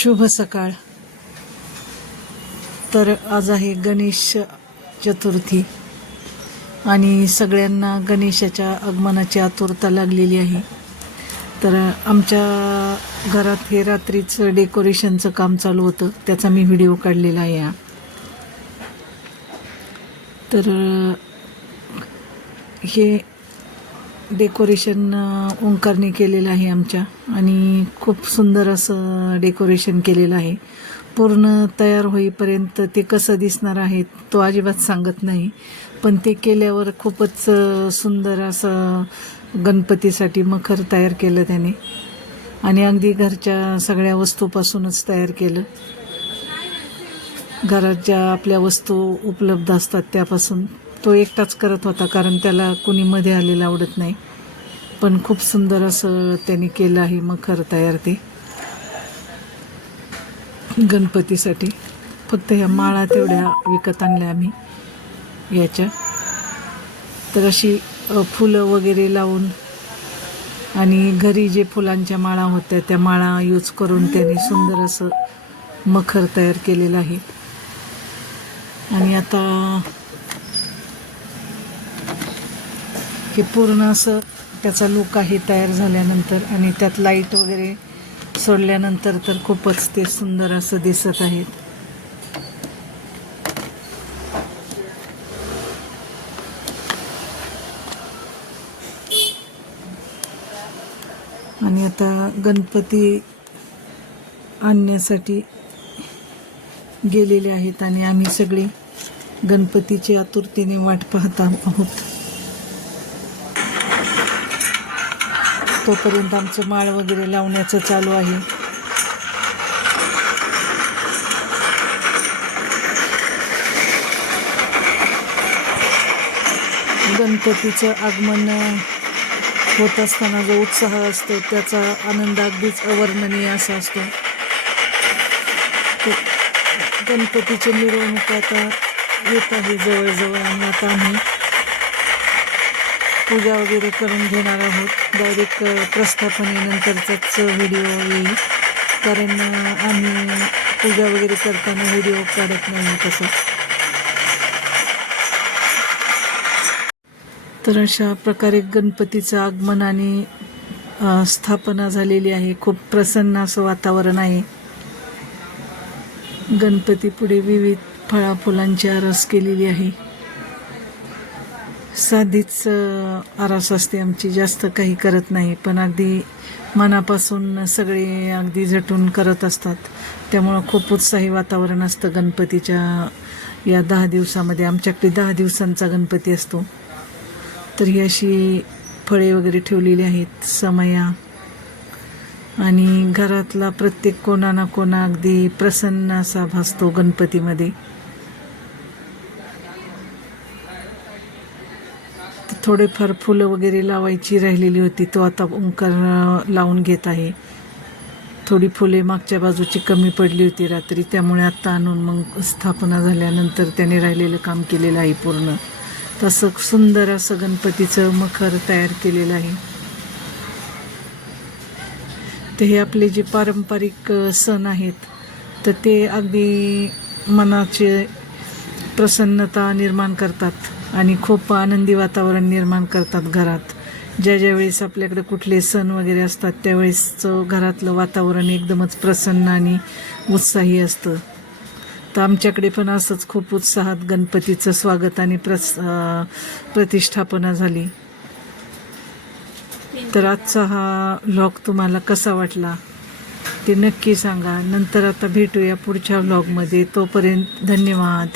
शुभ सकाळ. तर आज आहे गणेश चतुर्थी. आणि सगळ्यांना गणेशाच्या आगमनाची आतुरता लागलेली आहे. तर आमच्या घरात हे रात्रीचं डेकोरेशनचं काम चालू होतं. त्याचा मी व्हिडिओ काढलेला आहे तर हे डेकोरेशन ओंकारने केलेलं आहे आमच्या. आणि खूप सुंदर असं डेकोरेशन केलेलं आहे. पूर्ण तयार होईपर्यंत ते कसं दिसणार आहे तो अजिबात सांगत नाही. पण ते केल्यावर खूपच सुंदर असं गणपतीसाठी मखर तयार केलं त्याने. आणि अगदी घरच्या सगळ्या वस्तूपासूनच तयार केलं. घरात ज्या आपल्या वस्तू उपलब्ध असतात त्यापासून तो एकटाच करत होता कारण त्याला कुणी मध्ये आलेलं आवडत नाही. पण खूप सुंदर असं त्यांनी केलं आहे मखर तयार ते. गणपतीसाठी. फक्त ह्या माळा तेवढ्या विकत आणल्या आम्ही याच्या. तर अशी फुलं वगैरे लावून आणि घरी जे फुलांच्या माळा होत्या त्या माळा यूज करून त्यांनी सुंदर असं मखर तयार केलेलं आहे. आणि आता हे पूर्ण असं त्याचा लुक आहे तयार झाल्यानंतर आणि त्यात लाइट वगैरे सोडल्यानंतर तर खूपच ते सुंदर असं दिसत आहेत. आणि आता गणपती आणण्यासाठी गेलेले आहेत आणि आम्ही सगळे गणपतीची आतुरतेने वाट पाहत आहोत. तोपर्यंत आमचं माळ वगैरे लावण्याचं चालू आहे. गणपतीचं आगमन होत असताना जो उत्साह असतो त्याचा आनंद अगदीच अवर्णनीय असा असतो. गणपतीचे गणपतीची मिरवणूक आता येत आहे जवळजवळ आणि आता आम्ही पूजा वगैरे करून घेणार आहोत. डायरेक्ट प्रस्थापनेनंतरचाच व्हिडिओ येईल. कारण आम्ही पूजा वगैरे करताना व्हिडिओ काढत नाही तसं. तर अशा प्रकारे गणपतीचं आगमन आणि स्थापना झालेली आहे. खूप प्रसन्न असं वातावरण आहे. गणपतीपुढे विविध फळा फुलांची आरस केलेली आहे. साधीच आरास असते आमची. जास्त काही करत नाही पण अगदी मनापासून सगळे अगदी झटून करत असतात. त्यामुळं खूप उत्साही वातावरण असतं गणपतीच्या या दहा दिवसामध्ये. आमच्याकडे दहा दिवसांचा गणपती असतो. तर ही अशी फळे वगैरे ठेवलेली आहेत समया. आणि घरातला प्रत्येक कोणा ना कोणा अगदी प्रसन्न असा भासतो गणपतीमध्ये. थोडेफार फुलं वगैरे लावायची राहिलेली होती तो आता ओंकार लावून घेत आहे. थोडी फुले मागच्या बाजूची कमी पडली होती रात्री त्यामुळे आत्ता आणून मग स्थापना झाल्यानंतर त्याने राहिलेलं काम केलेलं आहे पूर्ण. तसं सुंदर असं गणपतीचं मखर तयार केलेलं आहे. तर हे आपले जे पारंपरिक सण आहेत तर ते अगदी मनाचे प्रसन्नता निर्माण करतात. आणि खूप आनंदी वातावरण निर्माण करतात घरात. ज्या ज्या वेळेस आपल्याकडे कुठले सण वगैरे असतात त्यावेळेसचं घरातलं वातावरण एकदमच प्रसन्न आणि उत्साही असतं. तर आमच्याकडे पण असंच खूप उत्साहात गणपतीचं स्वागत आणि प्रस प्रतिष्ठापना झाली. तर आजचा हा व्लॉग तुम्हाला कसा वाटला? ते नक्की सांगा. नंतर आता भेटूया पुढच्या व्लॉगमध्ये तोपर्यंत धन्यवाद.